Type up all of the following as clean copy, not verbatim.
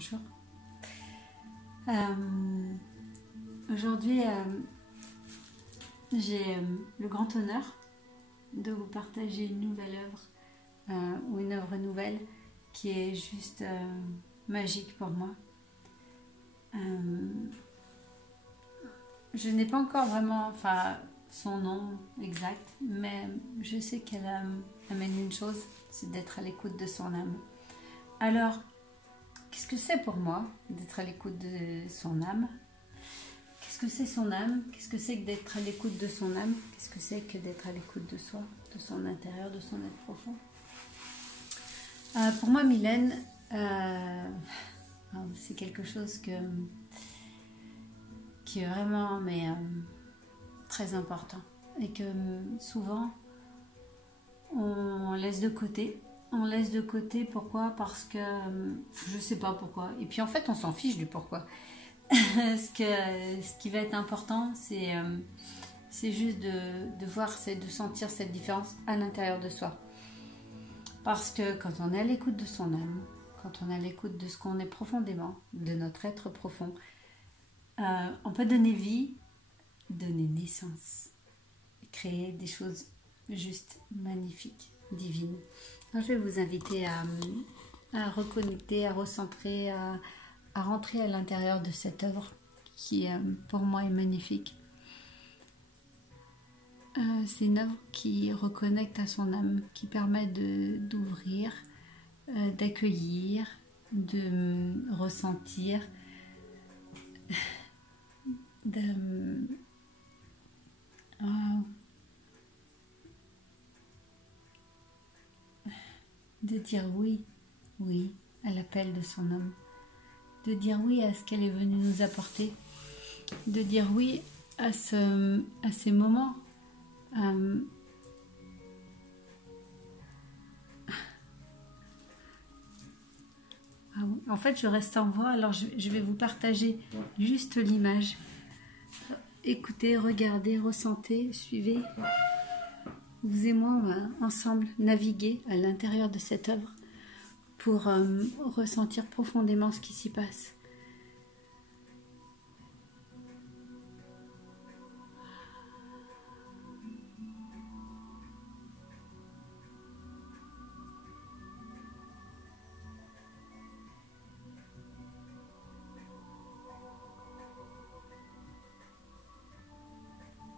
Bonjour. Aujourd'hui, j'ai le grand honneur de vous partager une nouvelle œuvre ou une œuvre nouvelle qui est juste magique pour moi. Je n'ai pas encore vraiment son nom exact, mais je sais qu'elle amène une chose, c'est d'être à l'écoute de son âme. Alors, qu'est-ce que c'est pour moi d'être à l'écoute de son âme? Qu'est-ce que c'est son âme? Qu'est-ce que c'est que d'être à l'écoute de son âme? Qu'est-ce que c'est que d'être à l'écoute de soi, de son intérieur, de son être profond? Pour moi, Mylène, c'est quelque chose qui est vraiment très important et que souvent on laisse de côté. On laisse de côté, pourquoi? Parce que je sais pas pourquoi. Et puis en fait, on s'en fiche du pourquoi. Ce qui va être important, c'est juste de voir, c'est de sentir cette différence à l'intérieur de soi. Parce que quand on est à l'écoute de son âme, quand on est à l'écoute de ce qu'on est profondément, de notre être profond, on peut donner vie, donner naissance, créer des choses juste magnifiques, divines. Alors, je vais vous inviter à reconnecter, à recentrer, à rentrer à l'intérieur de cette œuvre qui, pour moi, est magnifique. C'est une œuvre qui reconnecte à son âme, qui permet d'ouvrir, d'accueillir, de ressentir, de dire oui, oui à l'appel de son âme, de dire oui à ce qu'elle est venue nous apporter, de dire oui à ces moments. En fait, je reste en voix, alors je vais vous partager juste l'image. Écoutez, regardez, ressentez, suivez. Vous et moi, on va ensemble naviguer à l'intérieur de cette œuvre pour ressentir profondément ce qui s'y passe.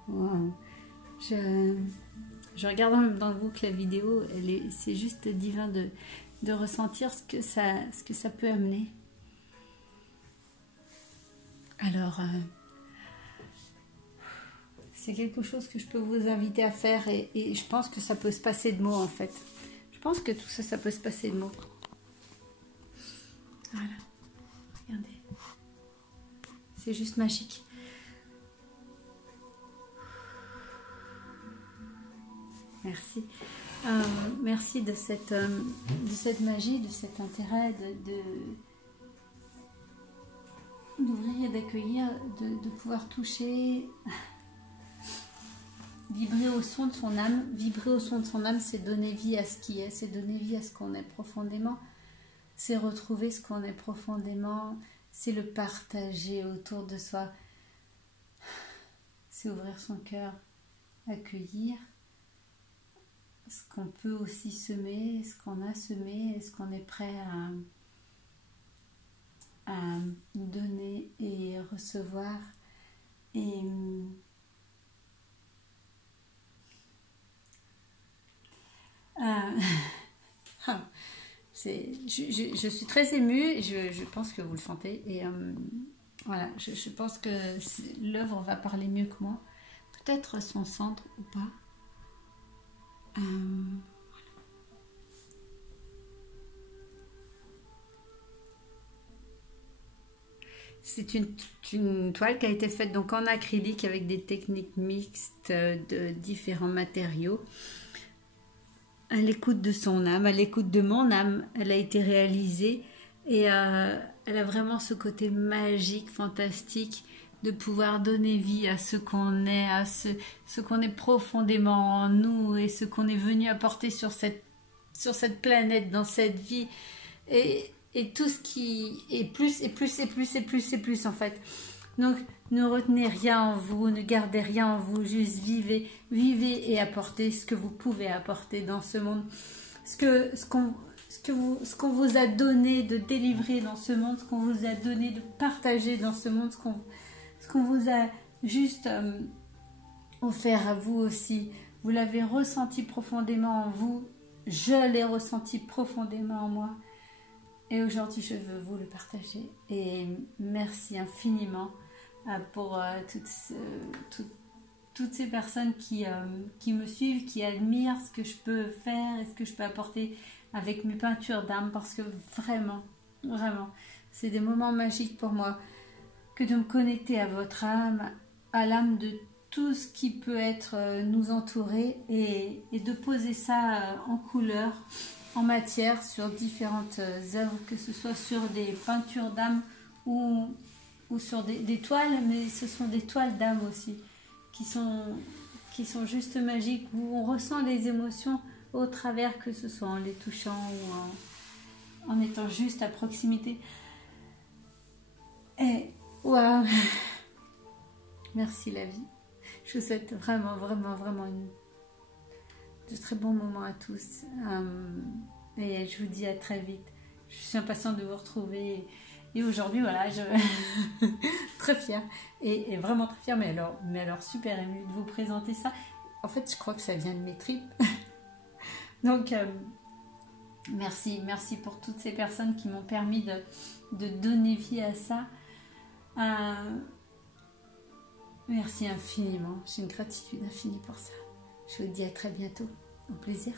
Wow. Je regarde en même temps que vous que la vidéo, c'est juste divin de ressentir ce que ça peut amener. Alors, c'est quelque chose que je peux vous inviter à faire et je pense que ça peut se passer de mots en fait. Je pense que tout ça, ça peut se passer de mots. Voilà, regardez. C'est juste magique. Merci. Merci de cette magie, de cet intérêt d'ouvrir et d'accueillir, de pouvoir toucher, vibrer au son de son âme. Vibrer au son de son âme, c'est donner vie à ce qui est, c'est donner vie à ce qu'on est profondément, c'est retrouver ce qu'on est profondément, c'est le partager autour de soi, c'est ouvrir son cœur, accueillir ce qu'on peut aussi semer, ce qu'on a semé, et ce qu'on est prêt à donner et recevoir. Et je suis très émue, et je pense que vous le sentez. Et voilà, je pense que l'œuvre va parler mieux que moi. Peut-être son centre ou pas. C'est une toile qui a été faite donc en acrylique avec des techniques mixtes de différents matériaux. À l'écoute de son âme, à l'écoute de mon âme, elle a été réalisée et elle a vraiment ce côté magique, fantastique de pouvoir donner vie à ce qu'on est, à ce qu'on est profondément en nous et ce qu'on est venu apporter sur cette planète, dans cette vie. Et et tout ce qui est plus et plus et plus et plus et plus en fait. Donc ne retenez rien en vous, ne gardez rien en vous, juste vivez, vivez et apportez ce que vous pouvez apporter dans ce monde, ce qu'on vous a donné de délivrer dans ce monde, ce qu'on vous a donné de partager dans ce monde, ce qu'on vous a juste offert à vous aussi. Vous l'avez ressenti profondément en vous, je l'ai ressenti profondément en moi. Et aujourd'hui, je veux vous le partager. Et merci infiniment pour toutes ces personnes qui me suivent, qui admirent ce que je peux faire et ce que je peux apporter avec mes peintures d'âme. Parce que vraiment, vraiment, c'est des moments magiques pour moi que de me connecter à votre âme, à l'âme de tout ce qui peut être nous entourer et de poser ça en couleur, en matière sur différentes œuvres, que ce soit sur des peintures d'âme ou sur des toiles, mais ce sont des toiles d'âme aussi qui sont juste magiques, où on ressent les émotions au travers, que ce soit en les touchant ou en étant juste à proximité. Et waouh, merci la vie. Je vous souhaite vraiment, vraiment, vraiment de très bons moments à tous. Et je vous dis à très vite. Je suis impatiente de vous retrouver. Et aujourd'hui, voilà, je très fière. Et vraiment très fière, mais alors super émue de vous présenter ça. En fait, je crois que ça vient de mes tripes. Donc, merci pour toutes ces personnes qui m'ont permis de donner vie à ça. Merci infiniment. J'ai une gratitude infinie pour ça. Je vous dis à très bientôt. Au plaisir.